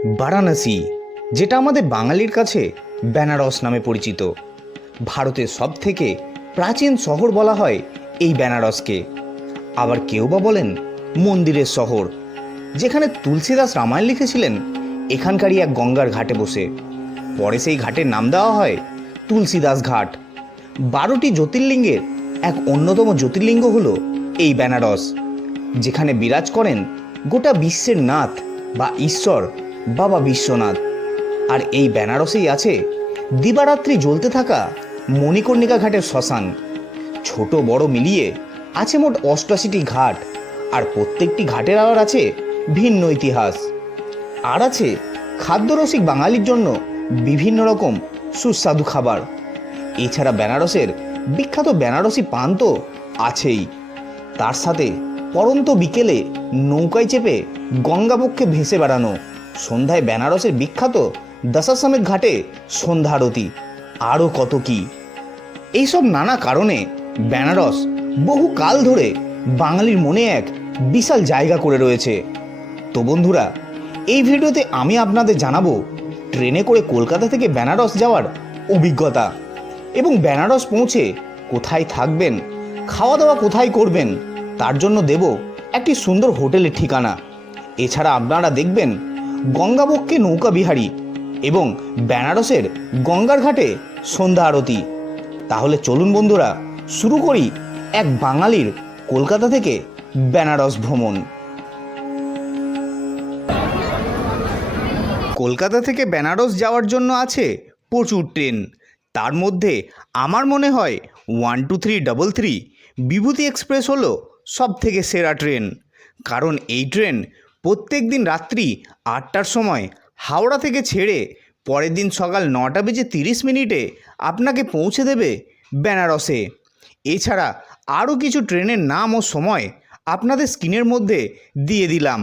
বারাণসী, যেটা আমাদের বাঙালির কাছে বেনারস নামে পরিচিত। ভারতের সব থেকে প্রাচীন শহর বলা হয় এই বেনারসকে। আবার কেউ বা বলেন মন্দিরের শহর, যেখানে তুলসীদাস রামায়ণ লিখেছিলেন এখানকারই এক গঙ্গার ঘাটে বসে। পরে সেই ঘাটের নাম দেওয়া হয় তুলসীদাস ঘাট। 12টি জ্যোতির্লিঙ্গের এক অন্যতম জ্যোতির্লিঙ্গ হলো এই বেনারস, যেখানে বিরাজ করেন গোটা বিশ্বের নাথ বা ঈশ্বর বাবা বিশ্বনাথ। আর এই বেনারসেই আছে দিবারাত্রি জ্বলতে থাকা মণিকর্ণিকা ঘাটের শ্মশান। ছোট বড় মিলিয়ে আছে মোট 88টি ঘাট, আর প্রত্যেকটি ঘাটের আড়ার আছে ভিন্ন ইতিহাস। আর আছে খাদ্যরসিক বাঙালির জন্য বিভিন্ন রকম সুস্বাদু খাবার। এছাড়া বেনারসের বিখ্যাত বেনারসি পান তো আছেই। তার সাথে পরন্ত বিকেলে নৌকায় চেপে গঙ্গাবক্ষে ভেসে বেড়ানো, সন্ধ্যায় বেনারসের বিখ্যাত দশাশ্বমেধ ঘাটে সন্ধ্যা আরতি, আরও কত কি। এইসব নানা কারণে বেনারস বহু কাল ধরে বাঙালির মনে এক বিশাল জায়গা করে রয়েছে। তো বন্ধুরা, এই ভিডিওতে আমি আপনাদের জানাবো ট্রেনে করে কলকাতা থেকে বেনারস যাওয়ার অভিজ্ঞতা, এবং বেনারস পৌঁছে কোথায় থাকবেন, খাওয়া দাওয়া কোথায় করবেন, তার জন্য দেব একটি সুন্দর হোটেলের ঠিকানা। এছাড়া আপনারা দেখবেন গঙ্গাবক্ষে নৌকা বিহারী এবং বেনারসের গঙ্গার ঘাটে সন্ধ্যা আরতি। তাহলে চলুন বন্ধুরা, শুরু করি এক বাঙালির কলকাতা থেকে বেনারস ভ্রমণ। কলকাতা থেকে বেনারস যাওয়ার জন্য আছে প্রচুর ট্রেন। তার মধ্যে আমার মনে হয় 12333 বিভূতি এক্সপ্রেস হলো সব থেকে সেরা ট্রেন। কারণ এই ট্রেন প্রত্যেক দিন রাত্রি 8টার সময় হাওড়া থেকে ছেড়ে পরের দিন সকাল 9:30 আপনাকে পৌঁছে দেবে বেনারসে। এছাড়া আরও কিছু ট্রেনের নাম ও সময় আপনাদের স্ক্রিনের মধ্যে দিয়ে দিলাম।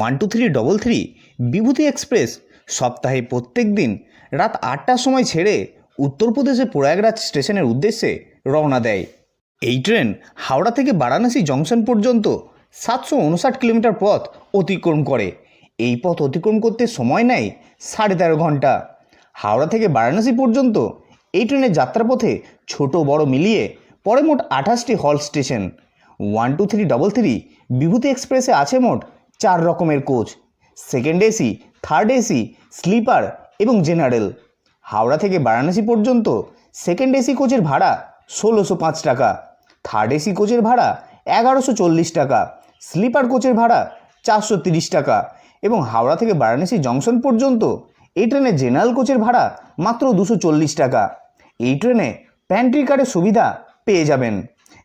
12333 বিভূতি এক্সপ্রেস সপ্তাহে প্রত্যেক দিন রাত 8টার সময় ছেড়ে উত্তরপ্রদেশের প্রয়াগরাজ স্টেশনের উদ্দেশ্যে রওনা দেয়। এই ট্রেন হাওড়া থেকে বারাণসী জংশন পর্যন্ত 759 কিলোমিটার পথ অতিক্রম করে। এই পথ অতিক্রম করতে সময় নেয় 13.5 ঘন্টা। হাওড়া থেকে বারাণসী পর্যন্ত এই ট্রেনের যাত্রাপথে ছোট বড় মিলিয়ে পরে মোট 28টি হল স্টেশন। 12333 বিভূতি এক্সপ্রেসে আছে মোট 4 রকমের coach: second AC, third AC, sleeper এবং জেনারেল। হাওড়া থেকে বারাণসী পর্যন্ত সেকেন্ড এসি কোচের ভাড়া 1605 টাকা, থার্ড এসি কোচের ভাড়া 1140 টাকা, স্লিপার কোচের ভাড়া 430 টাকা এবং হাওড়া থেকে বারাণসী জংশন পর্যন্ত এই ট্রেনে জেনারেল কোচের ভাড়া মাত্র 240 টাকা। এই ট্রেনে প্যান্ট্রি কার্ডের সুবিধা পেয়ে যাবেন,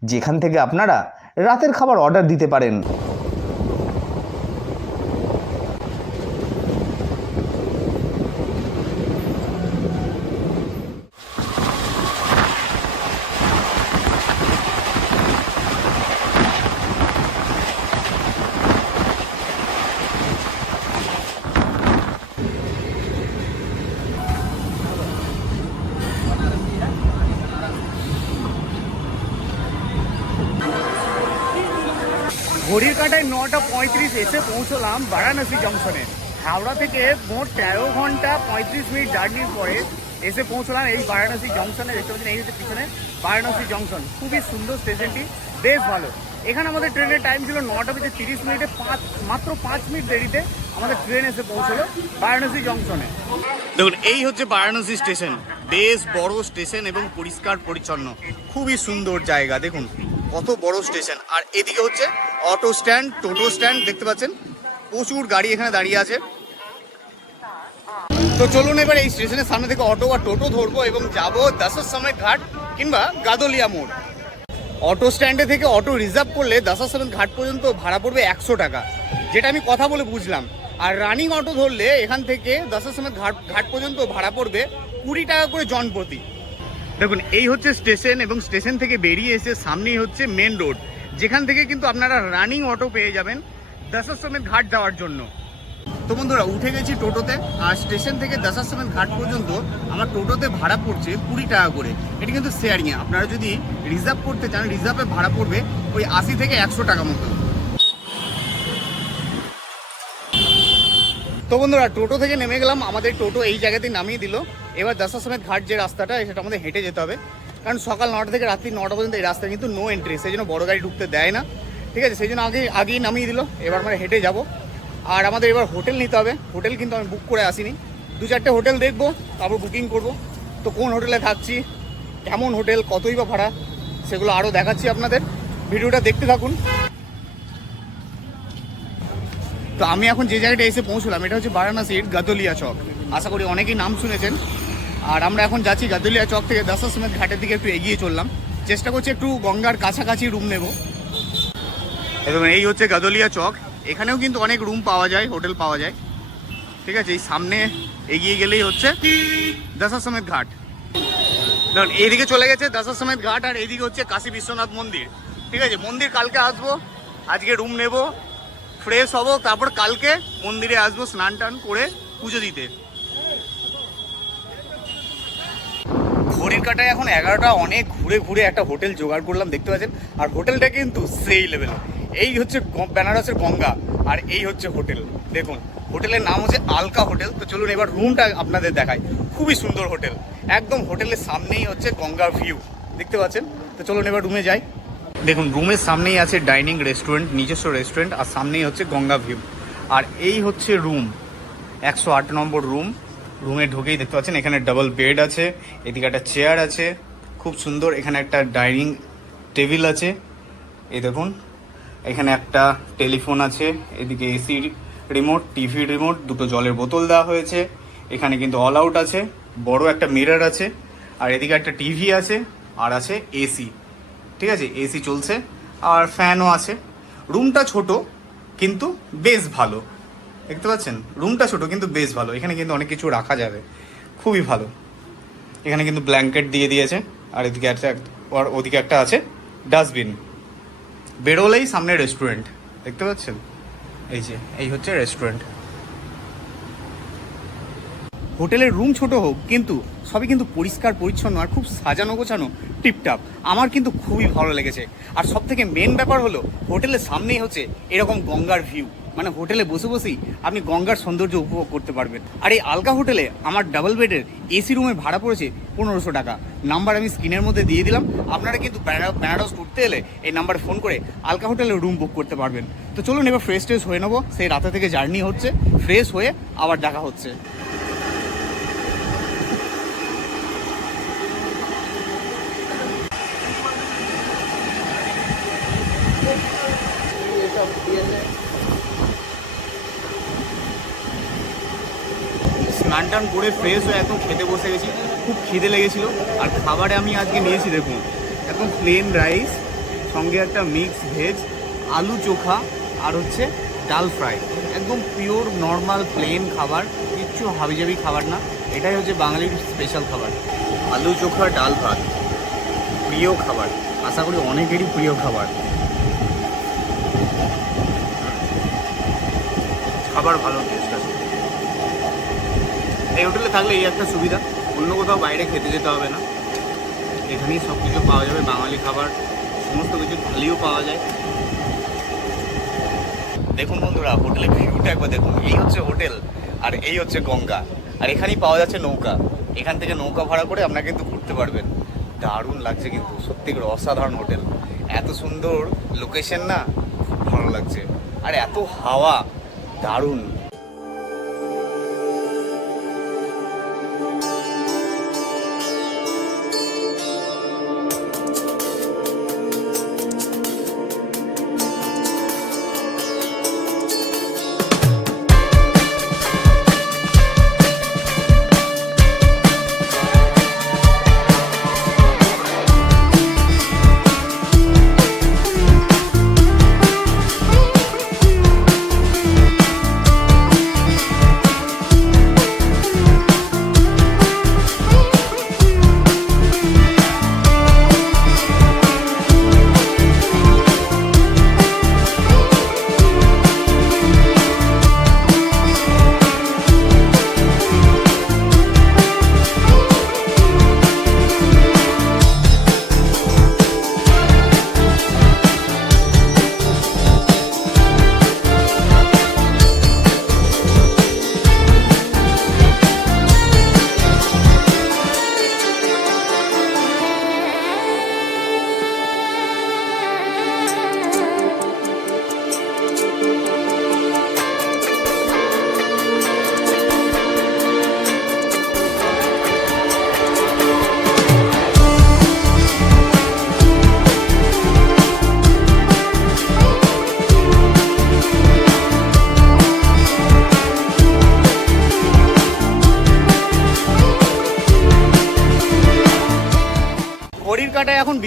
যেখান থেকে আপনারা রাতের খাবার অর্ডার দিতে পারেন। ঘড়ির কাঁটায় 9:35 এসে পৌঁছলাম বারাণসী জংশনে। হাওড়া থেকে মোট 13 ঘন্টা 35 মিনিট জার্নির পরে এসে পৌঁছলাম এই বারাণসী জংশনে। দেখতে পাচ্ছেন এই হচ্ছে পিছনে বারাণসী জংশন। খুবই সুন্দর স্টেশনটি, বেশ ভালো। এখানে আমাদের ট্রেনের টাইম ছিল 9:30 মাত্র 5 মিনিট দেরিতে আমাদের ট্রেন এসে পৌঁছলো বারাণসী জংশনে। দেখুন, এই হচ্ছে বারাণসী স্টেশন। বেশ বড় স্টেশন এবং পরিষ্কার পরিচ্ছন্ন, খুবই সুন্দর জায়গা। দেখুন কত বড় স্টেশন। আর এদিকে হচ্ছে অটো স্ট্যান্ড, টোটো স্ট্যান্ড। দেখতে পাচ্ছেন প্রচুর গাড়ি এখানে দাঁড়িয়ে আছে। তো চলুন এবার এই স্টেশনের সামনে থেকে অটো বা টোটো ধরবো এবং যাবো দশাশ্বমেধ ঘাট কিংবা গাদলিয়া মোড়। অটো স্ট্যান্ডে থেকে অটো রিজার্ভ করলে দশাশ্বমেধ ঘাট পর্যন্ত ভাড়া পড়বে 100 টাকা, যেটা আমি কথা বলে বুঝলাম। আর রানিং অটো ধরলে এখান থেকে দশাশ্বমেধ ঘাট পর্যন্ত ভাড়া পড়বে 20 টাকা করে জনপ্রতি। দেখুন, এই হচ্ছে স্টেশন এবং স্টেশন থেকে বেরিয়ে এসে সামনেই হচ্ছে মেন রোড, যেখান থেকে কিন্তু আপনারা রানিং অটো পেয়ে যাবেন দশাশ্বমেধ ঘাট যাওয়ার জন্য। তো বন্ধুরা উঠে গেছি টোটোতে, আর স্টেশন থেকে দশাশ্রমের ঘাট পর্যন্ত আমার টোটোতে ভাড়া পড়ছে 20 টাকা করে। এটা কিন্তু শেয়ারিংয়ে, আপনারা যদি রিজার্ভ করতে চান রিজার্ভে ভাড়া পড়বে ওই 80 থেকে 100 টাকা মতো। তো বন্ধুরা টোটো থেকে নেমে গেলাম, আমাদের টোটো এই জায়গাতেই নামিয়ে দিল। এবার দশাশ্রমের ঘাট যে রাস্তাটা সেটা আমাদের হেঁটে যেতে হবে, কারণ সকাল 9টা থেকে রাত্রি 9টা পর্যন্ত এই রাস্তায় কিন্তু নো এন্ট্রি, সেই জন্য বড় গাড়ি ঢুকতে দেয় না। ঠিক আছে, সেই জন্য আগেই নামিয়ে দিল। এবার আমরা হেঁটে যাব, আর আমাদের এবার হোটেল নিতে হবে। হোটেল কিন্তু আমি বুক করে আসিনি, 2-4টে হোটেল দেখবো, তারপর বুকিং করব। তো কোন হোটেলে থাকছি, কেমন হোটেল, কতই বা ভাড়া, সেগুলো আরও দেখাচ্ছি আপনাদের, ভিডিওটা দেখতে থাকুন। তো আমি এখন যে জায়গাটা এসে পৌঁছলাম এটা হচ্ছে বারাণসীর গাদলিয়া চক। আশা করি অনেকেই নাম শুনেছেন। আর আমরা এখন যাচ্ছি গাদলিয়া চক থেকে দশাশ্রমের ঘাটের দিকে একটু এগিয়ে চললাম, চেষ্টা করছি একটু গঙ্গার কাছাকাছি রুম নেব। এবং এই হচ্ছে গাদলিয়া চক, এখানেও কিন্তু অনেক রুম পাওয়া যায়, হোটেল পাওয়া যায়। ঠিক আছে, এই সামনে এগিয়ে গেলেই হচ্ছে দশাশ্রমের ঘাট। ধরুন এইদিকে চলে গেছে দশাশ্রমের ঘাট, আর এইদিকে হচ্ছে কাশী বিশ্বনাথ মন্দির। ঠিক আছে, মন্দির কালকে আসবো, আজকে রুম নেব, ফ্রেশ হব, তারপর কালকে মন্দিরে আসবো স্নান টান করে পুজো দিতে। ঘড়ির কাটায় এখন 11টা, অনেক ঘুরে ঘুরে একটা হোটেল জোগাড় করলাম, দেখতে পাচ্ছেন। আর হোটেলটা কিন্তু সেই লেভেল। এই হচ্ছে বেনারসের গঙ্গা, আর এই হচ্ছে হোটেল। দেখুন হোটেলের নাম হচ্ছে আলকা হোটেল। তো চলুন এবার রুমটা আপনাদের দেখাই, খুবই সুন্দর হোটেল, একদম হোটেলের সামনেই হচ্ছে গঙ্গার ভিউ, দেখতে পাচ্ছেন। তো চলুন এবার রুমে যাই। দেখুন রুমের সামনেই আছে ডাইনিং রেস্টুরেন্ট, নিজস্ব রেস্টুরেন্ট, আর সামনেই হচ্ছে গঙ্গা ভিউ। আর এই হচ্ছে রুম, 108 নম্বর রুম। রুমে ঢুকেই দেখতে পাচ্ছেন এখানে ডাবল বেড আছে, এদিকে একটা চেয়ার আছে, খুব সুন্দর। এখানে একটা ডাইনিং টেবিল আছে, এই দেখুন। এখানে একটা টেলিফোন আছে, এদিকে এসি রিমোট, টিভি রিমোট, দুটো জলের বোতল দেওয়া হয়েছে। এখানে কিন্তু অল আউট আছে, বড় একটা মিরর আছে, আর এদিকে একটা টিভি আছে, আর আছে এসি। ঠিক আছে, এসি চলছে, আর ফ্যানও আছে। রুমটা ছোট কিন্তু বেশ ভালো, দেখতে পাচ্ছেন। রুমটা ছোট কিন্তু বেশ ভালো, এখানে কিন্তু অনেক কিছু রাখা যাবে, খুবই ভালো। এখানে কিন্তু ব্ল্যাঙ্কেট দিয়ে দিয়েছে, আর এদিকে একটা, আর ওদিকে একটা আছে ডাস্টবিন। বেরোলেই সামনে রেস্টুরেন্ট, দেখতে পাচ্ছেন। এই হচ্ছে রেস্টুরেন্ট। হোটেলের রুম ছোট হোক কিন্তু সবই কিন্তু পরিষ্কার পরিচ্ছন্ন আর খুব সাজানো গোছানো, টিপটাপ। আমার কিন্তু খুবই ভালো লেগেছে। আর সব থেকে মেন ব্যাপার হলো হোটেলের সামনেই হচ্ছে এরকম গঙ্গার ভিউ, মানে হোটেলে বসে বসেই আপনি গঙ্গার সৌন্দর্য উপভোগ করতে পারবেন। আর এই আলকা হোটেলে আমার ডাবল বেডের এসি রুমের ভাড়া পড়েছে 1500 টাকা। নাম্বার আমি স্ক্রিনের মধ্যে দিয়ে দিলাম, আপনারা কিন্তু বেনারস ঘুরতে এলে এই নাম্বারে ফোন করে আলকা হোটেলে রুম বুক করতে পারবেন। তো চলুন এবার ফ্রেশ ট্রেশ হয়ে নেবো, সেই রাতে থেকে জার্নি হচ্ছে, ফ্রেশ হয়ে আবার দেখা হচ্ছে। স্নান টান করে ফ্রেশ হয়ে একদম খেতে বসে গেছি, খুব খিদে লেগেছিল। আর খাবারে আমি আজকে নিয়েছি দেখুন, একদম প্লেন রাইস, সঙ্গে একটা মিক্স ভেজ, আলু চোখা, আর হচ্ছে ডাল ফ্রাই। একদম পিওর নর্মাল প্লেন খাবার, কিচ্ছু হাবিজাবি খাবার না। এটাই হচ্ছে বাঙালির স্পেশাল খাবার, আলু চোখা ডাল ভাত। প্রিয় খাবার, আশা করি অনেকেরই প্রিয় খাবার। খাবার ভালো টেস্ট আছে। এই হোটেলে থাকলে এই একটা সুবিধা, অন্য কোথাও বাইরে খেতে যেতে হবে না, এখানেই সব কিছু পাওয়া যাবে। বাঙালি খাবার সমস্ত কিছু ভালিও পাওয়া যায়। দেখুন বন্ধুরা হোটেলের ভিউটা একবার দেখুন, এই হচ্ছে হোটেল, আর এই হচ্ছে গঙ্গা, আর এখানেই পাওয়া যাচ্ছে নৌকা। এখান থেকে নৌকা ভাড়া করে আপনারা কিন্তু ঘুরতে পারবেন। দারুণ লাগছে কিন্তু, সত্যি করে অসাধারণ হোটেল, এত সুন্দর লোকেশন না, খুব ভালো লাগছে। আর এত হাওয়া, দারুণ।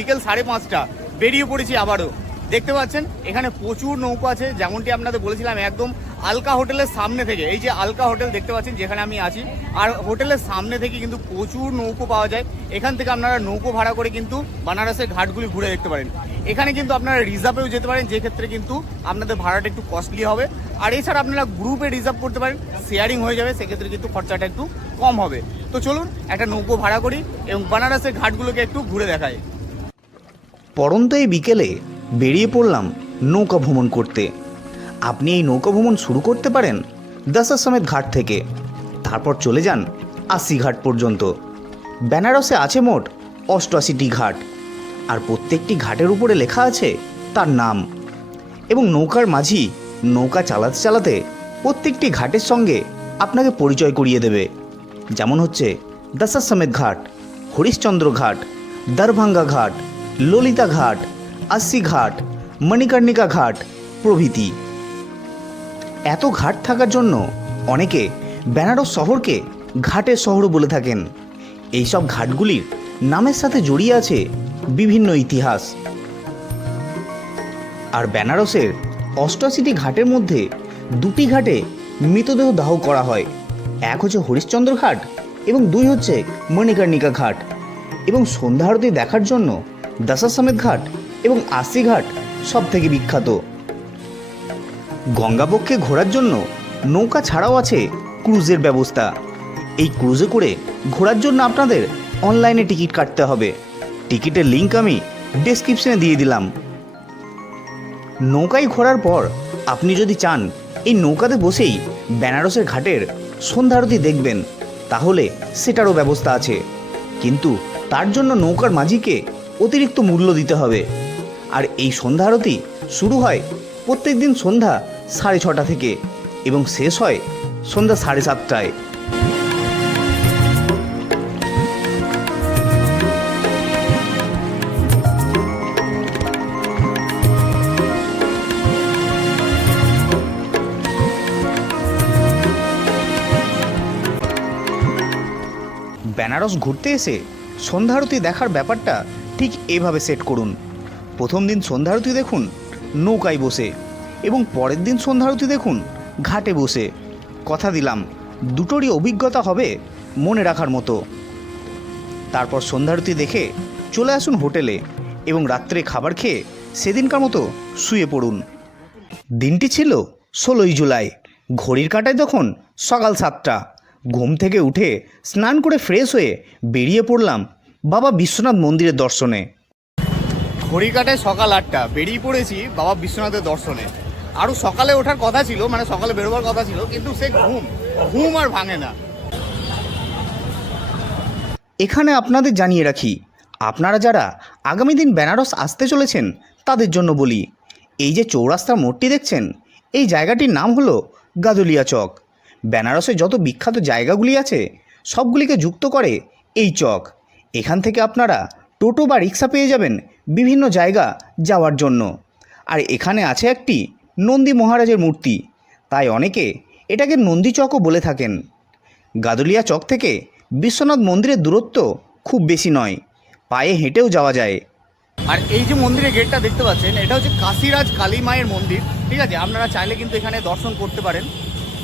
বিকেল 5:30 বেরিয়ে পড়েছি আবারও। দেখতে পাচ্ছেন এখানে প্রচুর নৌকো আছে, যেমনটি আপনাদের বলেছিলাম একদম আলকা হোটেলের সামনে থেকে, এই যে আলকা হোটেল দেখতে পাচ্ছেন যেখানে আমি আছি, আর হোটেলের সামনে থেকে কিন্তু প্রচুর নৌকো পাওয়া যায়। এখান থেকে আপনারা নৌকো ভাড়া করে কিন্তু বানারসের ঘাটগুলি ঘুরে দেখতে পারেন। এখানে কিন্তু আপনারা রিজার্ভেও যেতে পারেন, যে ক্ষেত্রে কিন্তু আপনাদের ভাড়াটা একটু কস্টলি হবে। আর এছাড়া আপনারা গ্রুপে রিজার্ভ করতে পারেন, শেয়ারিং হয়ে যাবে, সেক্ষেত্রে কিন্তু খরচাটা একটু কম হবে। তো চলুন একটা নৌকো ভাড়া করি এবং বানারসের ঘাটগুলোকে একটু ঘুরে দেখাই। পরন্ত এই বিকেলে বেরিয়ে পড়লাম নৌকা ভ্রমণ করতে। আপনি এই নৌকা ভ্রমণ শুরু করতে পারেন দশাশ্বমেধ ঘাট থেকে, তারপর চলে যান 80 ঘাট পর্যন্ত। বেনারসে আছে মোট 88টি ঘাট, আর প্রত্যেকটি ঘাটের উপরে লেখা আছে তার নাম। এবং নৌকার মাঝি নৌকা চালাতে চালাতে প্রত্যেকটি ঘাটের সঙ্গে আপনাকে পরিচয় করিয়ে দেবে। যেমন হচ্ছে দশাশ্বমেধ ঘাট, হরিশ্চন্দ্র ঘাট, দরভাঙ্গা ঘাট, ললিতা ঘাট, 80 ঘাট, মণিকর্ণিকা ঘাট প্রভৃতি। এত ঘাট থাকার জন্য অনেকে বেনারস শহরকে ঘাটের শহরও বলে থাকেন। এইসব ঘাটগুলির নামের সাথে জড়িয়ে আছে বিভিন্ন ইতিহাস। আর বেনারসের 88টি ঘাটের মধ্যে 2টি ঘাটে মৃতদেহ দাহ করা হয়। এক হচ্ছে হরিশ্চন্দ্র ঘাট এবং 2 হচ্ছে মণিকর্ণিকা ঘাট। এবং সন্ধ্যা আরতি দেখার জন্য দশাশ্বমেধ ঘাট এবং 80 ঘাট সব থেকে বিখ্যাত। গঙ্গাবক্ষে ঘোরার জন্য নৌকা ছাড়াও আছে ক্রুজের ব্যবস্থা। এই ক্রুজে করে ঘোরার জন্য আপনাদের অনলাইনে টিকিট কাটতে হবে। টিকিটের লিঙ্ক আমি ডেসক্রিপশনে দিয়ে দিলাম। নৌকায় ঘোরার পর আপনি যদি চান এই নৌকাতে বসেই বেনারসের ঘাটের সন্ধ্যা আরতি দেখবেন, তাহলে সেটারও ব্যবস্থা আছে, কিন্তু তার জন্য নৌকার মাঝিকে অতিরিক্ত মূল্য দিতে হবে। আর এই সন্ধ্যা আরতি শুরু হয় প্রত্যেক দিন সন্ধ্যা 6:30 থেকে এবং শেষ হয় সন্ধ্যা 7:30টায়। বেনারস ঘুরতে এসে সন্ধ্যা আরতি দেখার ব্যাপারটা ঠিক এভাবে সেট করুন। প্রথম দিন সন্ধ্যা আরতি দেখুন নৌকায় বসে, এবং পরের দিন সন্ধ্যা আরতি দেখুন ঘাটে বসে। কথা দিলাম দুটোরই অভিজ্ঞতা হবে মনে রাখার মতো। তারপর সন্ধ্যা আরতি দেখে চলে আসুন হোটেলে এবং রাত্রে খাবার খেয়ে সেদিনকার মতো শুয়ে পড়ুন। দিনটি ছিল 16ই জুলাই। ঘড়ির কাঁটায় তখন সকাল 7টা। ঘুম থেকে উঠে স্নান করে ফ্রেশ হয়ে বেরিয়ে পড়লাম বাবা বিশ্বনাথ মন্দিরের দর্শনে। ঘড়ির কাঁটায় সকাল 8টা, বেরিয়ে পড়েছি বাবা বিশ্বনাথের দর্শনে। আরও সকালে ওঠার কথা ছিল, মানে সকালে বেরোবার কথা ছিল, কিন্তু সে ঘুম আর ভাঙে না। এখানে আপনাদের জানিয়ে রাখি, আপনারা যারা আগামী দিন বেনারস আসতে চলেছেন তাদের জন্য বলি, এই যে চৌরাস্তার মোড়টি দেখছেন, এই জায়গাটির নাম হলো গাদুলিয়া চক। বেনারসে যত বিখ্যাত জায়গাগুলি আছে সবগুলিকে যুক্ত করে এই চক। এখান থেকে আপনারা টোটো বা রিক্সা পেয়ে যাবেন বিভিন্ন জায়গা যাওয়ার জন্য। আর এখানে আছে একটি নন্দী মহারাজের মূর্তি, তাই অনেকে এটাকে নন্দী চকও বলে থাকেন। গাদুলিয়া চক থেকে বিশ্বনাথ মন্দিরের দূরত্ব খুব বেশি নয়, পায়ে হেঁটেও যাওয়া যায়। আর এই যে মন্দিরের গেটটা দেখতে পাচ্ছেন, এটা হচ্ছে কাশীরাজ কালী মায়ের মন্দির। ঠিক আছে, আপনারা চাইলে কিন্তু এখানে দর্শন করতে পারেন।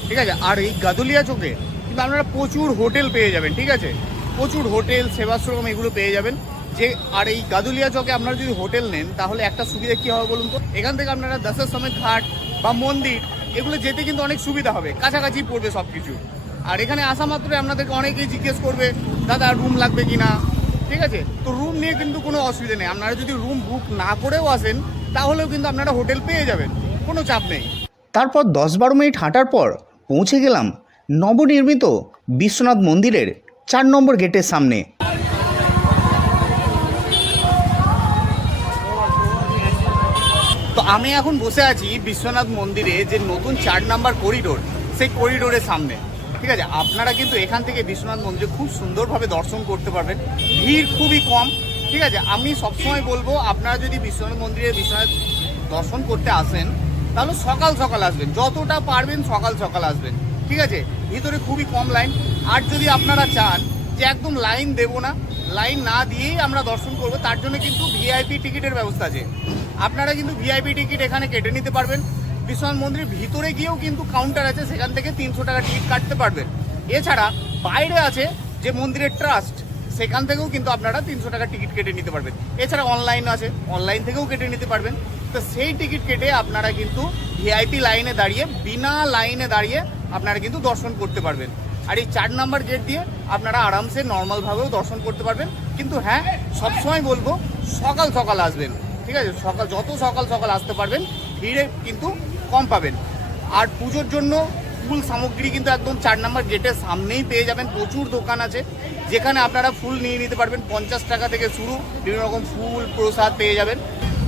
ঠিক আছে, আর এই গাদুলিয়া চকে কিন্তু আপনারা প্রচুর হোটেল পেয়ে যাবেন। ঠিক আছে, প্রচুর হোটেল, সেবাশ্রম এগুলো পেয়ে যাবেন। যে আর এই গাদুলিয়া চকে আপনারা যদি হোটেল নেন তাহলে একটা সুবিধা কী হবে বলুন তো, এখান থেকে আপনারা দশাশ্বমেধ ঘাট বা মন্দির এগুলো যেতে কিন্তু অনেক সুবিধা হবে, কাছাকাছি পড়বে সব কিছু। আর এখানে আসা মাত্রই আপনাদেরকে অনেকেই জিজ্ঞেস করবে দাদা রুম লাগবে কি না। ঠিক আছে, তো রুম নিয়ে কিন্তু কোনো অসুবিধা নেই। আপনারা যদি রুম বুক না করেও আসেন তাহলেও কিন্তু আপনারা হোটেল পেয়ে যাবেন, কোনো চাপ নেই। তারপর 10-12 মিনিট হাঁটার পর পৌঁছে গেলাম নবনির্মিত বিশ্বনাথ মন্দিরের 4 নম্বর গেটের সামনে। তো আমি এখন বসে আছি বিশ্বনাথ মন্দিরে যে নতুন 4 নম্বর করিডোর, সেই করিডোরের সামনে। ঠিক আছে, আপনারা কিন্তু এখান থেকে বিশ্বনাথ মন্দিরে খুব সুন্দরভাবে দর্শন করতে পারবেন, ভিড় খুবই কম। ঠিক আছে, আমি সবসময় বলবো আপনারা যদি বিশ্বনাথ মন্দিরে বিশ্বনাথ দর্শন করতে আসেন তাহলে সকাল সকাল আসবেন, যতটা পারবেন সকাল সকাল আসবেন। ঠিক আছে, ভিতরে খুবই কম লাইন। আর যদি আপনারা চান যে একদম লাইন দেবো না, লাইন না দিয়েই আমরা দর্শন করব, তার জন্য কিন্তু ভিআইপি টিকিটের ব্যবস্থা আছে। আপনারা কিন্তু ভিআইপি টিকিট এখানে কেটে নিতে পারবেন। বিশ্বনাথ মন্দিরের ভিতরে গিয়েও কিন্তু কাউন্টার আছে, সেখান থেকে 300 টাকা টিকিট কাটতে পারবেন। এছাড়া বাইরে আছে যে মন্দিরের ট্রাস্ট, সেখান থেকেও কিন্তু আপনারা 300 টাকা টিকিট কেটে নিতে পারবেন। এছাড়া অনলাইন আছে, অনলাইন থেকেও কেটে নিতে পারবেন। তো সেই টিকিট কেটে আপনারা কিন্তু ভিআইপি লাইনে দাঁড়িয়ে, বিনা লাইনে দাঁড়িয়ে আপনারা কিন্তু দর্শন করতে পারবেন। আর এই 4 নম্বর গেট দিয়ে আপনারা আরামসে নর্মালভাবেও দর্শন করতে পারবেন। কিন্তু হ্যাঁ, সবসময় বলবো সকাল সকাল আসবেন, ঠিক আছে? যত সকাল সকাল আসতে পারবেন, ভিড়ে কিন্তু কম পাবেন। আর পুজোর জন্য ফুল সামগ্রী কিন্তু একদম 4 নম্বর গেটের সামনেই পেয়ে যাবেন। প্রচুর দোকান আছে যেখানে আপনারা ফুল নিয়ে নিতে পারবেন। 50 টাকা থেকে শুরু বিভিন্ন রকম ফুল প্রসাদ পেয়ে যাবেন।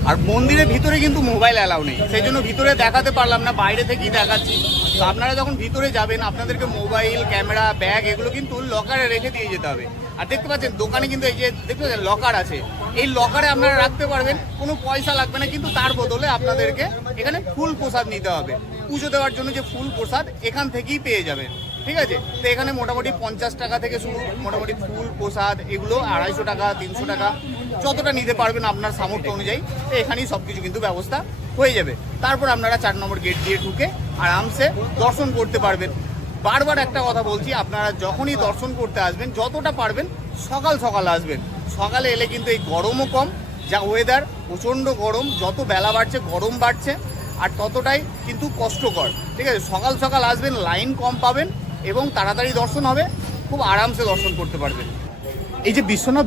আর মন্দিরের ভিতরে কিন্তু মোবাইল অ্যালাউ নেই, সেই জন্য ভিতরে দেখাতে পারলাম না, বাইরে থেকেই দেখাচ্ছি। তো আপনারা যখন ভিতরে যাবেন, আপনাদেরকে মোবাইল, ক্যামেরা, ব্যাগ এগুলো কিন্তু লকারে রেখে দিয়ে যেতে হবে। আর দেখতে পাচ্ছেন দোকানে কিন্তু এই যে দেখতে পাচ্ছেন লকার আছে, এই লকারে আপনারা রাখতে পারবেন, কোনো পয়সা লাগবে না। কিন্তু তার বদলে আপনাদেরকে এখানে ফুল প্রসাদ নিতে হবে। পুজো দেওয়ার জন্য যে ফুল প্রসাদ এখান থেকেই পেয়ে যাবেন, ঠিক আছে? তো এখানে মোটামুটি 50 টাকা থেকে শুরু, মোটামুটি ফুল প্রসাদ এগুলো 250 টাকা, 300 টাকা, যতটা নিতে পারবেন আপনার সামর্থ্য অনুযায়ী। তো এখানেই সব কিছু কিন্তু ব্যবস্থা হয়ে যাবে। তারপর আপনারা 4 নম্বর গেট দিয়ে ঢুকে আরামসে দর্শন করতে পারবেন। বারবার একটা কথা বলছি, আপনারা যখনই দর্শন করতে আসবেন, যতটা পারবেন সকাল সকাল আসবেন। সকালে এলে কিন্তু এই গরমও কম, যা ওয়েদার প্রচণ্ড গরম, যত বেলা বাড়ছে গরম বাড়ছে, আর ততটাই কিন্তু কষ্টকর, ঠিক আছে? সকাল সকাল আসবেন, লাইন কম পাবেন এবং তাড়াতাড়ি দর্শন হবে, খুব আরামসে দর্শন করতে পারবেন। এই যে বিশ্বনাথ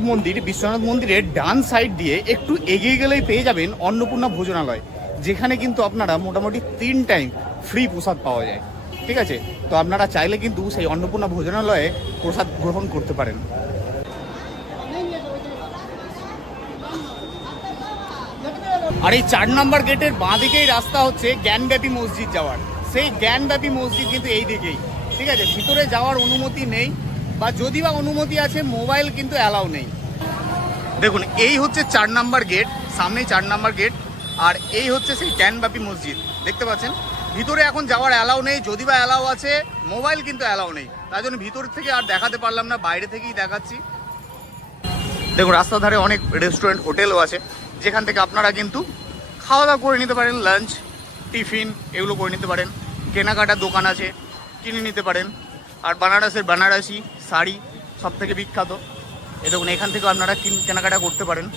মন্দিরের ডান সাইড দিয়ে একটু এগিয়ে গেলেই পেয়ে যাবেন অন্নপূর্ণা ভোজনালয়, যেখানে কিন্তু আপনারা মোটামুটি 3 টাইম ফ্রি প্রসাদ পাওয়া যায়, ঠিক আছে? তো আপনারা চাইলে কিন্তু সেই অন্নপূর্ণা ভোজনালয়ে প্রসাদ গ্রহণ করতে পারেন। আর এই 4 নম্বর গেটের বাঁ দিকেই রাস্তা হচ্ছে জ্ঞানব্যাপী মসজিদ যাওয়ার। সেই জ্ঞানব্যাপী মসজিদ কিন্তু এই দিকেই, ঠিক আছে? ভিতরে যাওয়ার অনুমতি নেই, বা যদি বা অনুমতি আছে মোবাইল কিন্তু অ্যালাউ নেই। দেখুন, এই হচ্ছে 4 নম্বর গেট, সামনেই 4 নম্বর গেট। আর এই হচ্ছে সেই জ্ঞানব্যাপী মসজিদ, দেখতে পাচ্ছেন? ভিতরে এখন যাওয়ার অ্যালাউ নেই, যদি বা অ্যালাউ আছে মোবাইল কিন্তু অ্যালাউ নেই। তাই জন্য ভিতর থেকে আর দেখাতে পারলাম না, বাইরে থেকেই দেখাচ্ছি। দেখুন, রাস্তার ধারে অনেক রেস্টুরেন্ট, হোটেলও আছে, যেখান থেকে আপনারা কিন্তু খাওয়া দাওয়া করে নিতে পারেন, লাঞ্চ, টিফিন এগুলো করে নিতে পারেন। কেনাকাটার দোকান আছে, কিনে নিতে পারেন। আর বানারসের বানারসি শাড়ি সব থেকে বিখ্যাত। এ দেখুন, এখান থেকেও আপনারা কেনাকাটা করতে পারেন।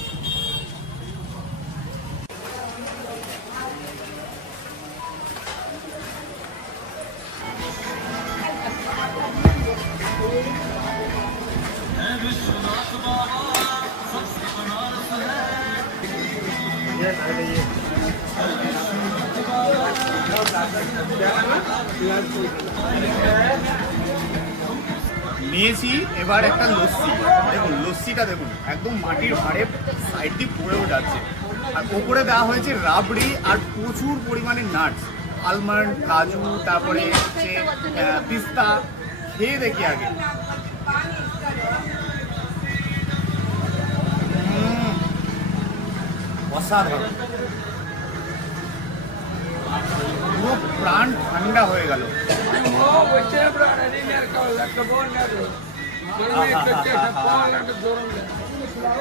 নিয়েছি এবার একটা লস্যি। দেখুন লস্যিটা, দেখুন একদম মাটির ভাঁড়ে সাইড দিয়ে পড়েও যাচ্ছে। আর ওপরে দেওয়া হয়েছে রাবড়ি আর প্রচুর পরিমাণে নাটস, আলমন্ড, কাজু, তারপরে হচ্ছে পিস্তা। খেয়ে দেখি আগে। অসাধারণ, পুরো প্রাণ ঠান্ডা হয়ে গেল।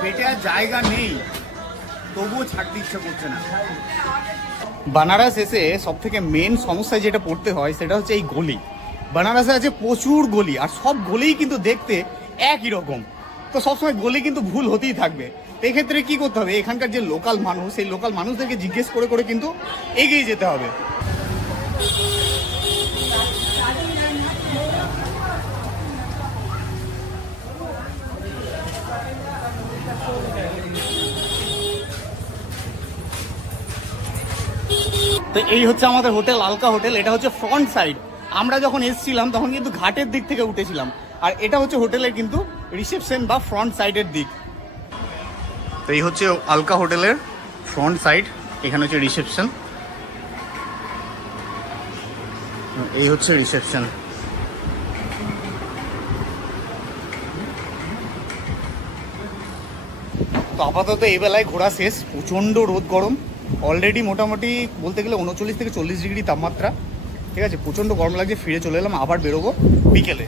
পেটে আর জায়গা নেই, তবুও ছাড়তে ইচ্ছা করছে না। বানারস এসে সব থেকে মেন সমস্যায় যেটা পড়তে হয় সেটা হচ্ছে এই গলি। বানারসে আছে প্রচুর গলি, আর সব গলিই কিন্তু দেখতে একই রকম। তো সবসময় গলি কিন্তু ভুল হতেই থাকবে। এক্ষেত্রে কি করতে হবে, এখানকার যে লোকাল মানুষ, সেই লোকাল মানুষদেরকে জিজ্ঞেস করে করে কিন্তু এগিয়ে যেতে হবে। তো এই হচ্ছে আমাদের হোটেল, আলকা হোটেল। এটা হচ্ছে ফ্রন্ট সাইড। আমরা যখন এসেছিলাম তখন কিন্তু ঘাটের দিক থেকে উঠেছিলাম, আর এটা হচ্ছে হোটেলের কিন্তু রিসেপশন বা ফ্রন্ট সাইডের দিক। তো এই হচ্ছে আলকা হোটেলের ফ্রন্ট সাইড, এখানে হচ্ছে রিসেপশন, এই হচ্ছে রিসেপশন। তো আপাতত এই বেলায় ঘোরা শেষ। প্রচণ্ড রোদ গরম, অলরেডি মোটামুটি বলতে গেলে 39 থেকে 40 ডিগ্রি তাপমাত্রা, ঠিক আছে? প্রচণ্ড গরম লাগছে। ফিরে চলে এলাম, আবার বেরোবো বিকেলে।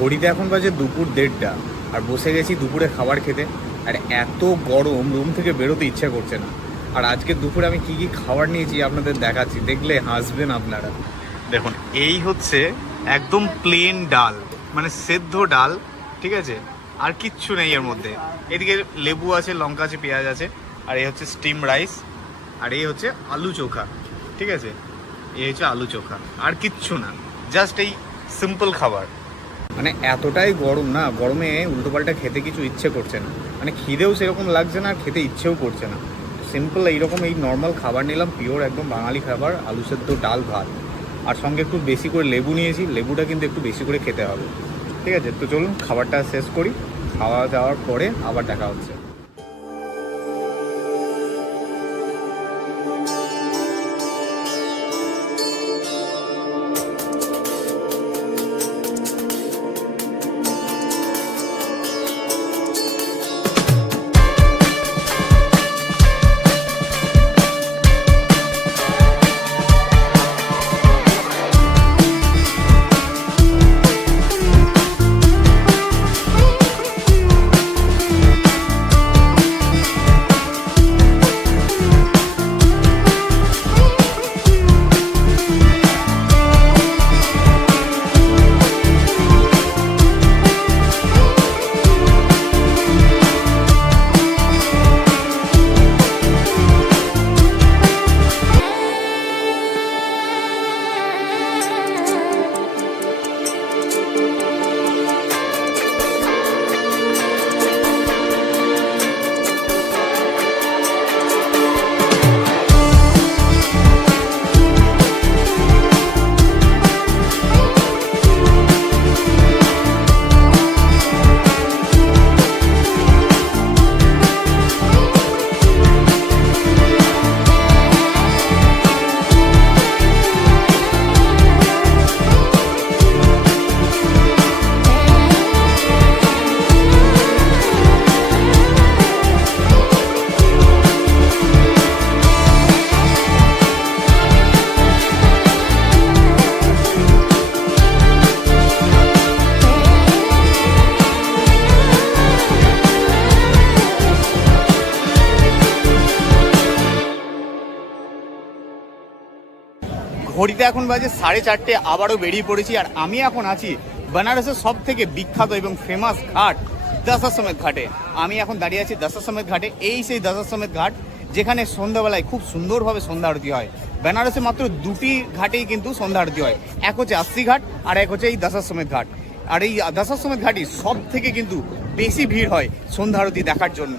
ঘড়িতে এখন বাজে দুপুর 1:30 আর বসে গেছি দুপুরে খাবার খেতে। আর এত গরম, রুম থেকে বেরোতে ইচ্ছা করছে না। আর আজকে দুপুরে আমি কি কি খাবার নিয়েছি আপনাদের দেখাচ্ছি, দেখলে হাসবেন আপনারা। দেখুন, এই হচ্ছে একদম প্লেন ডাল, মানে সেদ্ধ ডাল, ঠিক আছে, আর কিচ্ছু নেই এর মধ্যে। এদিকে লেবু আছে, লঙ্কা আছে, পেঁয়াজ আছে, আর এই হচ্ছে স্টিম রাইস, আর এই হচ্ছে আলু চোখা, ঠিক আছে, এই হচ্ছে আলু চোখা, আর কিচ্ছু না, জাস্ট এই সিম্পল খাবার। মানে এতটাই গরম না, গরমে উল্টোপাল্টা খেতে কিছু ইচ্ছে করছে না, মানে খিদেও সেরকম লাগছে না, আর খেতে ইচ্ছেও করছে না। সিম্পল এইরকম এই নর্মাল খাবার নিলাম, পিওর একদম বাঙালি খাবার, আলু সেদ্ধ, ডাল, ভাত, আর সঙ্গে একটু বেশি করে লেবু নিয়েছি। লেবুটা কিন্তু একটু বেশি করে খেতে হবে, ঠিক আছে। তো চলুন খাবারটা শেষ করি, খাওয়া দাওয়ার পরে আবার দেখা হচ্ছে। ঘড়িতে এখন বাজে 4:30, আবারও বেরিয়ে পড়েছি। আর আমি এখন আছি বেনারসের সব থেকে বিখ্যাত এবং ফেমাস ঘাট দশাশ্বমেধ ঘাটে। আমি এখন দাঁড়িয়ে আছি দশাশ্বমেধ ঘাটে। এই সেই দশাশ্বমেধ ঘাট যেখানে সন্ধ্যাবেলায় খুব সুন্দরভাবে সন্ধ্যা আরতি হয়। বেনারসে মাত্র দুটি ঘাটেই কিন্তু সন্ধ্যা আরতি হয়, এক হচ্ছে আস্তি ঘাট আর এক হচ্ছে এই দশাশ্বমেধ ঘাট। আর এই দশাশ্বমেধ ঘাটই সব থেকে কিন্তু বেশি ভিড় হয় সন্ধ্যা আরতি দেখার জন্য।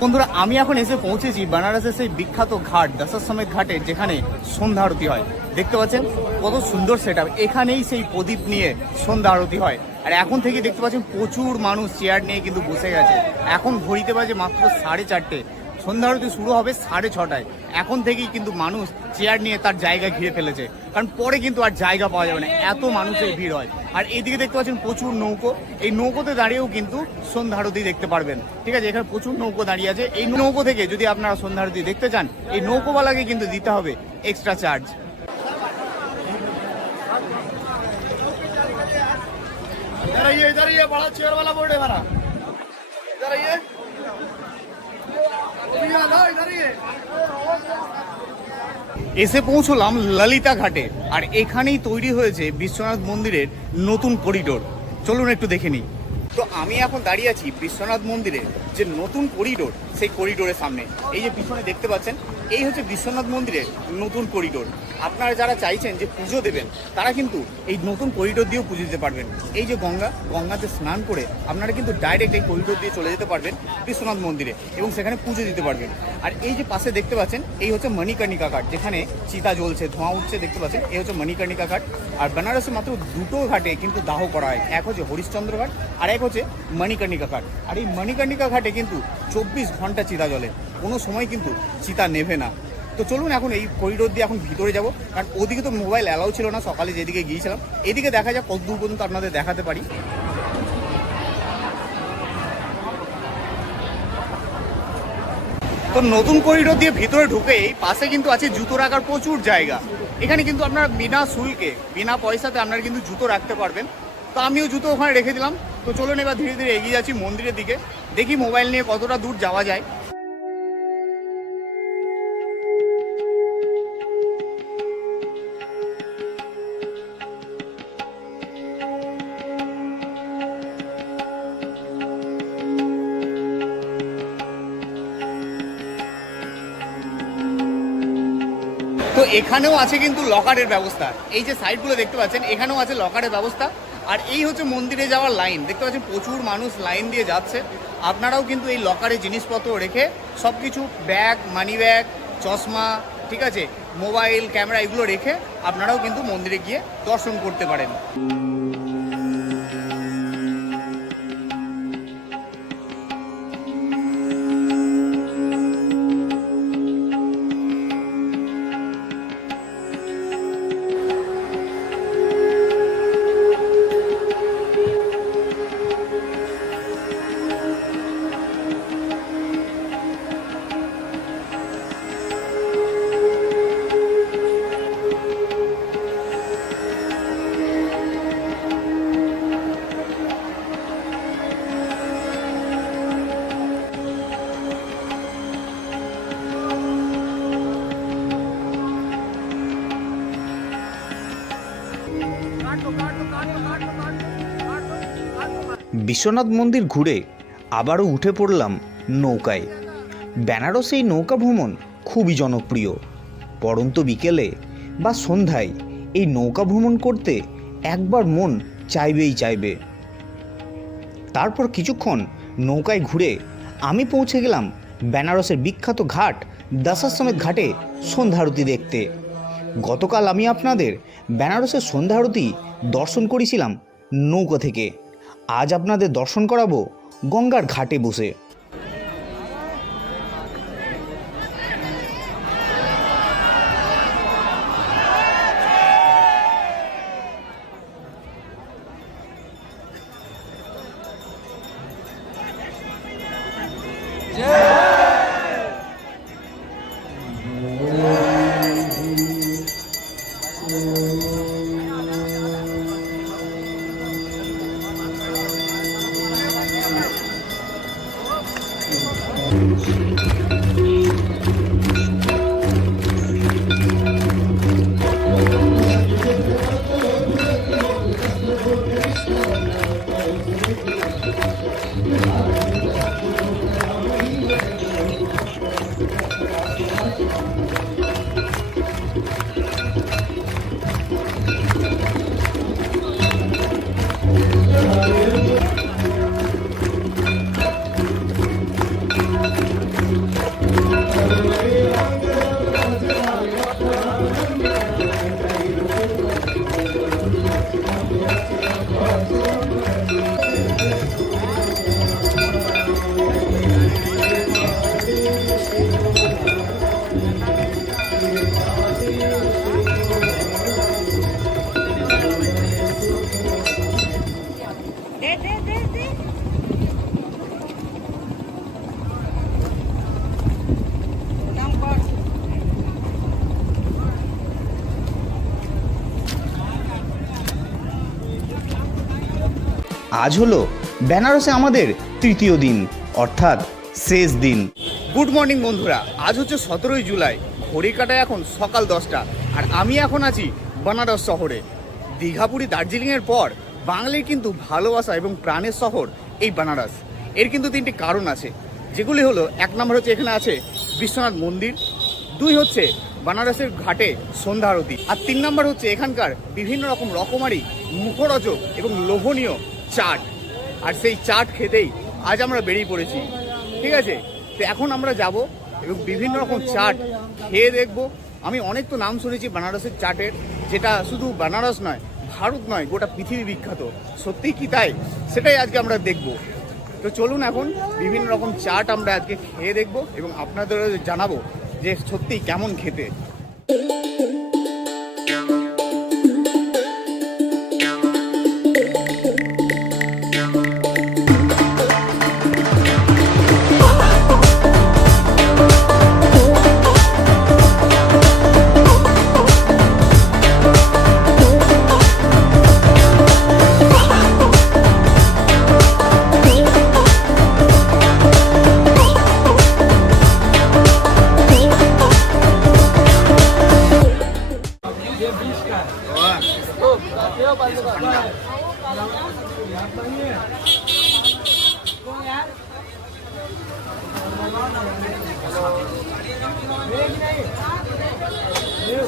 বন্ধুরা, আমি এখন এসে পৌঁছেছি বেনারসের সেই বিখ্যাত ঘাট দশাশ্বমেধ ঘাটে, যেখানে সন্ধ্যা আরতি হয়। দেখতে পাচ্ছেন কত সুন্দর সেটআপ। এখানেই সেই প্রদীপ নিয়ে সন্ধ্যা আরতি হয়। আর এখন থেকে দেখতে পাচ্ছেন প্রচুর মানুষ চেয়ার নিয়ে কিন্তু বসে গেছে। এখন ঘড়িতে বাজে মাত্র 4:30, সন্ধ্যা আরতি শুরু হবে 6:30। এখন থেকেই কিন্তু মানুষ চেয়ার নিয়ে তার জায়গা ঘিরে ফেলেছে, কারণ পরে কিন্তু আর জায়গা পাওয়া যাবে না, এত মানুষের ভিড় হয়। আর এইদিকে দেখতে পাচ্ছেন প্রচুর নৌকো, এই নৌকোতে দাঁড়িয়েও কিন্তু সন্ধ্যা আরতি দেখতে পারবেন, ঠিক আছে। এখানে প্রচুর নৌকো দাঁড়িয়ে আছে। এই নৌকো থেকে যদি আপনারা সন্ধ্যা আরতি দেখতে চান, এই নৌকোওয়ালাকে কিন্তু দিতে হবে এক্সট্রা চার্জ। এসে পৌঁছলাম ললিতা ঘাটে, আর এখানেই তৈরি হয়েছে বিশ্বনাথ মন্দিরের নতুন করিডোর। চলুন একটু দেখে নিই। তো আমি এখন দাঁড়িয়ে আছি বিশ্বনাথ মন্দিরের যে নতুন করিডোর, সেই করিডোরের সামনে। এই যে পিছনে দেখতে পাচ্ছেন, এই হচ্ছে বিশ্বনাথ মন্দিরের নতুন করিডোর। আপনারা যারা চাইছেন যে পুজো দেবেন, তারা কিন্তু এই নতুন করিডোর দিয়েও পুজো দিতে পারবেন। এই যে গঙ্গাতে স্নান করে আপনারা কিন্তু ডাইরেক্ট এই করিডোর দিয়ে চলে যেতে পারবেন বিশ্বনাথ মন্দিরে, এবং সেখানে পুজো দিতে পারবেন। আর এই যে পাশে দেখতে পাচ্ছেন, এই হচ্ছে মণিকর্ণিকা ঘাট, যেখানে চিতা জ্বলছে, ধোঁয়া উঠছে, দেখতে পাচ্ছেন। এই হচ্ছে মণিকর্ণিকা ঘাট। আর বেনারসে মাত্র দুটো ঘাটে কিন্তু দাহ করা হয়, এক হচ্ছে হরিশ্চন্দ্র ঘাট আর এক হচ্ছে মণিকর্ণিকা ঘাট। আর এই মণিকর্ণিকা ঘাটে কিন্তু 24 ঘন্টা চিতা জ্বলে, কোনো সময় কিন্তু চিতা নেভে না। তো চলুন এখন এই করিডোর দিয়ে এখন ভিতরে যাব, কারণ ওদিকে তো মোবাইল অ্যালাউ ছিল না সকালে যেদিকে গিয়েছিলাম। এদিকে দেখা যাক কত দূর পর্যন্ত আপনাদের দেখাতে পারি। তো নতুন করিডোর দিয়ে ভিতরে ঢুকেই পাশে কিন্তু আছে জুতো রাখার প্রচুর জায়গা। এখানে কিন্তু আপনারা বিনা শুল্কে বিনা পয়সাতে আপনারা কিন্তু জুতো রাখতে পারবেন। তো আমিও জুতো ওখানে রেখে দিলাম। তো চলুন এবার ধীরে ধীরে এগিয়ে যাচ্ছি মন্দিরের দিকে, দেখি মোবাইল নিয়ে কতটা দূর যাওয়া যায়। তো এখানেও আছে কিন্তু লকারের ব্যবস্থা। এই যে সাইডগুলো দেখতে পাচ্ছেন এখানেও আছে লকারের ব্যবস্থা। আর এই হচ্ছে মন্দিরে যাওয়ার লাইন, দেখতে পাচ্ছেন প্রচুর মানুষ লাইন দিয়ে যাচ্ছে। আপনারাও কিন্তু এই লকারে জিনিসপত্র রেখে সব কিছু ব্যাগ, মানি ব্যাগ, চশমা, ঠিক আছে, মোবাইল, ক্যামেরা এগুলো রেখে আপনারাও কিন্তু মন্দিরে গিয়ে দর্শন করতে পারেন। বিশ্বনাথ মন্দির ঘুরে আবারও উঠে পড়লাম নৌকায়। বেনারস এই নৌকা ভ্রমণ খুবই জনপ্রিয়। পড়ন্ত বিকেলে বা সন্ধ্যায় এই নৌকা ভ্রমণ করতে একবার মন চাইবেই চাইবে। তারপর কিছুক্ষণ নৌকায় ঘুরে আমি পৌঁছে গেলাম বেনারসের বিখ্যাত ঘাট দশাশ্বমেধ ঘাটে সন্ধ্যা আরতি দেখতে। গতকাল আমি আপনাদের বেনারসের সন্ধ্যা আরতি দর্শন করেছিলাম নৌকা থেকে। আজ আপনাদের দর্শন করাবো গঙ্গার ঘাটে বসে। আজ হলো বেনারসে আমাদের তৃতীয় দিন, অর্থাৎ শেষ দিন। গুড মর্নিং বন্ধুরা, আজ হচ্ছে 17ই জুলাই। ঘড়ি কাটায় এখন সকাল 10টা আর আমি এখন আছি বেনারস শহরে। দীঘাপুরি দার্জিলিংয়ের পর বাঙালির কিন্তু ভালোবাসা এবং প্রাণের শহর এই বেনারস। এর কিন্তু 3টি কারণ আছে, যেগুলি হলো, 1 নম্বর হচ্ছে এখানে আছে বিশ্বনাথ মন্দির, 2 হচ্ছে বেনারসের ঘাটে সন্ধ্যা আরতি, আর 3 নম্বর হচ্ছে এখানকার বিভিন্ন রকমারি মুখরোচক এবং লোভনীয় চাট। আর সেই চাট খেতেই আজ আমরা বেরিয়ে পড়েছি। ঠিক আছে, তো এখন আমরা যাব এবং বিভিন্ন রকম চাট খেয়ে দেখব। আমি অনেক তো নাম শুনেছি বেনারসের চাটের, যেটা শুধু বেনারস নয়, ভারত নয়, গোটা পৃথিবী বিখ্যাত। সত্যিই কি তাই? সেটাই আজকে আমরা দেখব। তো চলুন এখন বিভিন্ন রকম চাট আমরা আজকে খেয়ে দেখব এবং আপনাদের জানাবো যে সত্যিই কেমন খেতে।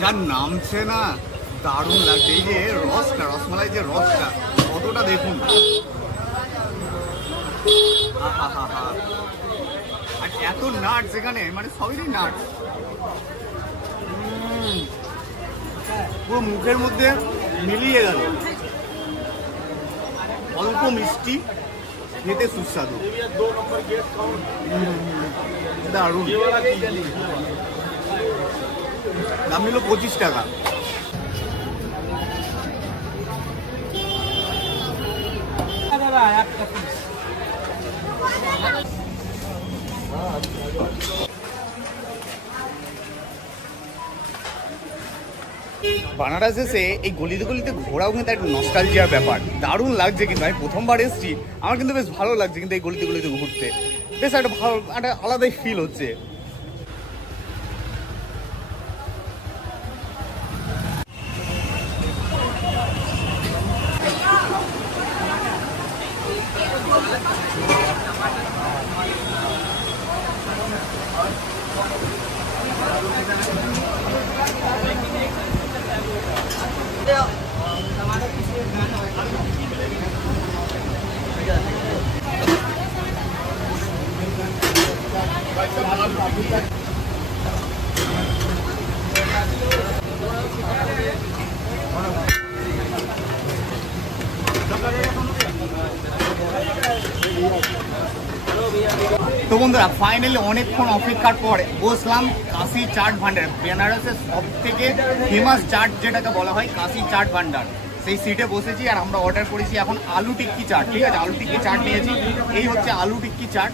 যার নামছে না, দারুণ লাগছে। এই যে রসটা, রসমালাই যে রসটা, কতটা দেখুন। আর এত নাটস এখানে, মানে সবই নাটস, পুরো মুখের মধ্যে মিলিয়ে গেল। অল্প মিষ্টি, খেতে সুস্বাদু, দারুণ। দাম নিল 25 টাকা। বানারস এসে এই গলিতে গলিতে ঘোরাও কিন্তু একটা নস্টালজিয়ার ব্যাপার, দারুণ লাগছে। কিন্তু আমি প্রথমবার এসেছি, আমার কিন্তু বেশ ভালো লাগছে কিন্তু এই গলিতে গলিতে ঘুরতে, বেশ একটা ভালো, একটা আলাদাই ফিল হচ্ছে। তো বন্ধুরা, ফাইনালি অনেকক্ষণ অপেক্ষার পর বসলাম কাশি চাট ভান্ডার, বেনারসের সব থেকে ফেমাস চাট যেটাকে বলা হয় কাশি চাট ভান্ডার। সেই সিটে বসেছি আর আমরা অর্ডার করেছি এখন আলু টিক্কি চাট। ঠিক আছে, আলু টিক্কি চাট নিয়েছি। এই হচ্ছে আলু টিক্কি চাট।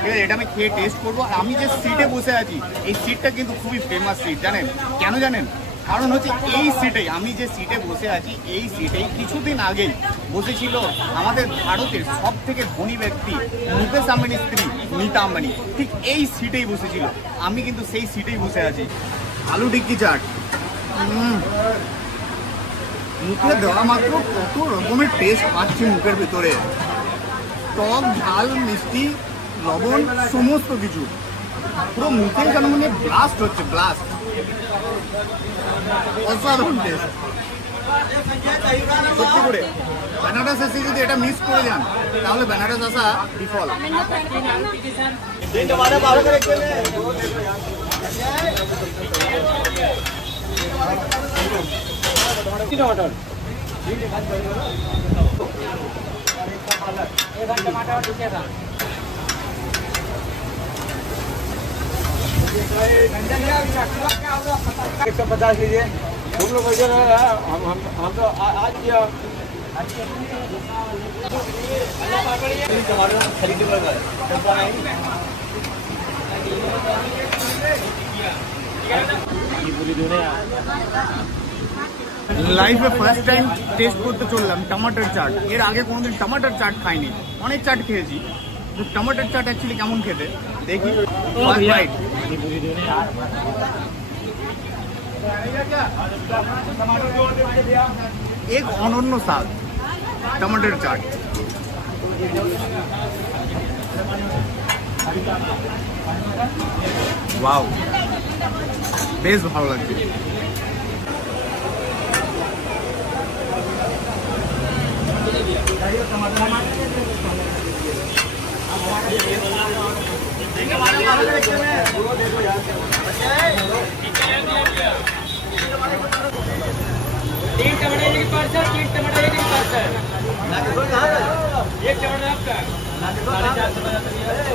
ঠিক আছে, এটা আমি খেয়ে টেস্ট করবো। আর আমি যে সিটে বসে আছি, এই সিটটা কিন্তু খুবই ফেমাস সিট, জানেন কেন জানেন? কারণ হচ্ছে এই সিটেই, আমি যে সিটে বসে আছি এই সিটেই কিছুদিন আগেই বসেছিল আমাদের ভারতের সব থেকে ধনী ব্যক্তি মুকেশ আম্বানির স্ত্রী নীতা আম্বানি। ঠিক এই সিটেই বসেছিল, আমি কিন্তু সেই সিটেই বসে আছি। আলু টিক্কি চাট মুখে দেওয়া মাত্র কত রকমের টেস্ট পাচ্ছি মুখের ভিতরে, টক ঝাল মিষ্টি লবণ সমস্ত কিছু পুরো মুখে যেন মানে ব্লাস্ট হচ্ছে, ব্লাস্ট। অসাধারণ টেস্ট সত্যি করে। বেনারস এসে যদি এটা মিস করে যান তাহলে বেনারস আসা বিফল। $150 लीजिए। तुम लोग वैसे हम तो आज किया खरीदने लगा पूरी दुनिया। লাইফে ফার্স্ট টাইম টেস্ট করতে চললাম টমেটোর চাট। এর আগে কোনোদিন টমেটোর চাট খাইনি, অনেক চাট খেয়েছি, তো টমেটোর চাট অ্যাকচুয়ালি কেমন খেতে দেখি। ফার্স্ট বাইট, এক অনন্য স্বাদ টমেটোর চাট। ওয়াও, বেশ ভালো লাগছে। तीन टमाटर एक पार्सल, तीन टमाटर एक पार्सल, एक टमाटर आपका 5,500।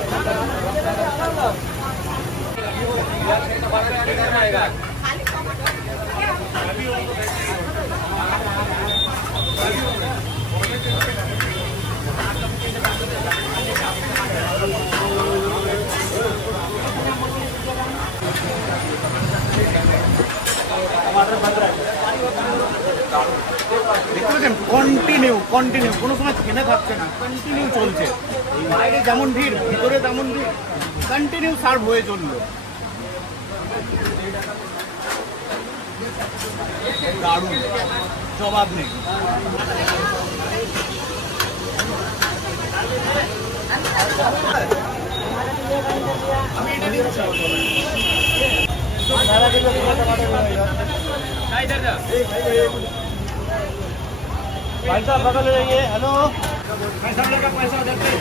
দেখতে পাচ্ছেন কন্টিনিউ কন্টিনিউ, কোনো সময় থেমে থাকছে না, কন্টিনিউ চলছে। বাইরে যেমন ভিড়, ভিতরে তেমন ভিড়, কন্টিনিউ সার্ভ হয়ে চললো। দারুণ, জবাব নেই। भाई साहब बगल में रहिए। हेलो पैसा लेगा, पैसा देते।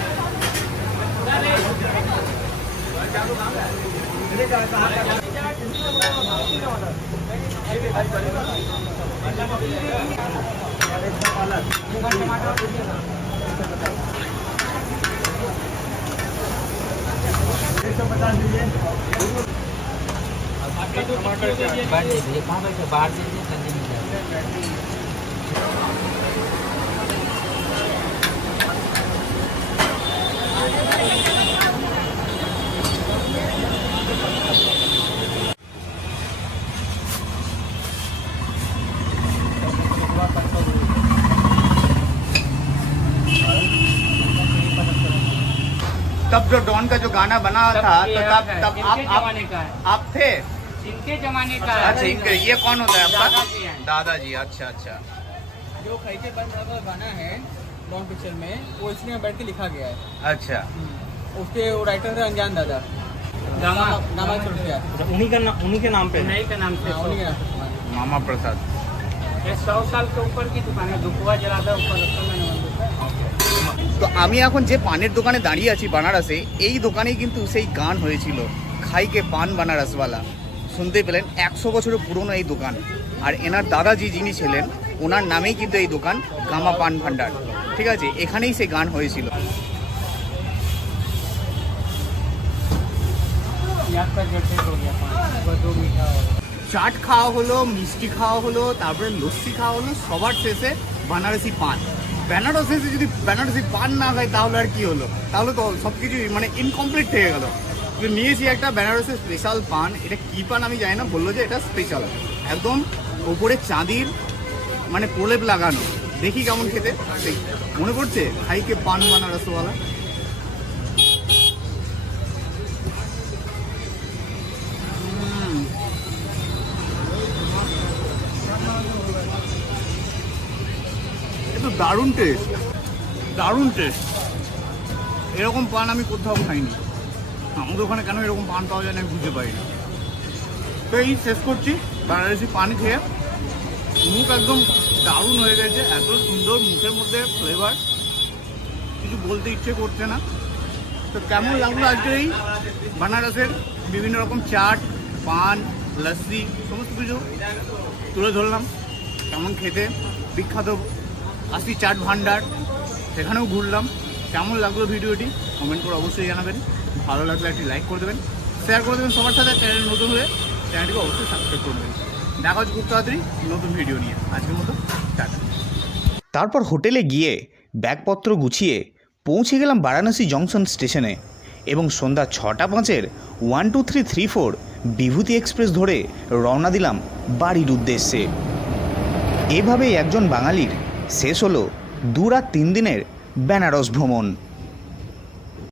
बाहर से तब जो डॉन का जो गाना बना था तो तब इनके जमाने का है, आप थे? इनके जमाने का अच्छा, इनके ये कौन होता है आपका? दादाजी हैं। दादाजी। अच्छा अच्छा। जो खैचे बंद का गाना है लॉन्ग पिक्चर में, वो इसमें बैठ के लिखा गया है। अच्छा, उसके राइटर थे अनजान दादा, गामा नामा चुटिया, उन्हीं के नाम पे नहीं के नाम से उन्हीं के नाम से। मामा प्रसाद। ये 100 साल के ऊपर की दुकान है, दुकुआ जलाता ऊपर रखा मैंने তো আমি এখন যে পানের দোকানে দাঁড়িয়ে আছি বানারসে, এই দোকানেই কিন্তু সেই গান হয়েছিল, খাইকে পান বানারসওয়ালা। শুনতে পেলেন, 100 বছরের পুরনো এই দোকান। আর এনার দাদাজি যিনি ছিলেন, ওনার নামেই কিন্তু এই দোকান গামা পান ভান্ডার। ঠিক আছে, এখানেই সেই গান হয়েছিল। हो गया पान, दो मीठा हो गया। চাট খাওয়া হলো, মিষ্টি খাওয়া হলো, তারপরে লস্যি খাওয়া হলো, সবার শেষে বানারসি পান। বেনারসে এসে যদি বেনারসি পান না হয় তাহলে আর কি হলো? তাহলে তো সব কিছু মানে ইনকমপ্লিট থেকে গেল। তো নিয়েছি একটা বেনারসের স্পেশাল পান। এটা কী পান আমি জানি না, বললো যে এটা স্পেশাল, একদম ওপরে চাঁদির মানে প্রলেপ লাগানো। দেখি কেমন খেতে। সেই মনে পড়ছে খাইকে পান বানারসওয়ালা। দারুণ টেস্ট, দারুণ টেস্ট। এরকম পান আমি কোথাও খাইনি। আমাদের ওখানে কেন এরকম পান পাওয়া যায় না আমি বুঝতে পারি না। তো এই শেষ করছি বানারসি পান খেয়ে। মুখ একদম দারুণ হয়ে গেছে, এত সুন্দর মুখের মধ্যে ফ্লেভার, কিছু বলতে ইচ্ছে করছে না। তো কেমন লাগলো আজকে এই বানারসের বিভিন্ন রকম চাট, পান, লস্যি সমস্ত কিছু তুলে ধরলাম। কেমন খেতে, বিখ্যাত কাশি চাট ভান্ডার, সেখানেও ঘুরলাম। কেমন লাগলো ভিডিওটি কমেন্ট করে অবশ্যই জানাবেন। ভালো লাগলে একটি লাইক করে দেবেন, শেয়ার করে দেবেন সবার সাথে। চ্যানেল নতুন হলে চ্যানেলটিকে অবশ্যই সাবস্ক্রাইব করে দেবেন। দেখা হচ্ছে খুব তাড়াতাড়ি নতুন ভিডিও নিয়ে। আজকের মতো টাটা। তারপর হোটেলে গিয়ে ব্যাগপত্র গুছিয়ে পৌঁছে গেলাম বারাণসী জংশন স্টেশনে এবং সন্ধ্যা 6:05 12334 বিভূতি এক্সপ্রেস ধরে রওনা দিলাম বাড়ির উদ্দেশ্যে। এভাবেই একজন বাঙালির শেষ হলো 2 রাত 3 দিনের বেনারস ভ্রমণ।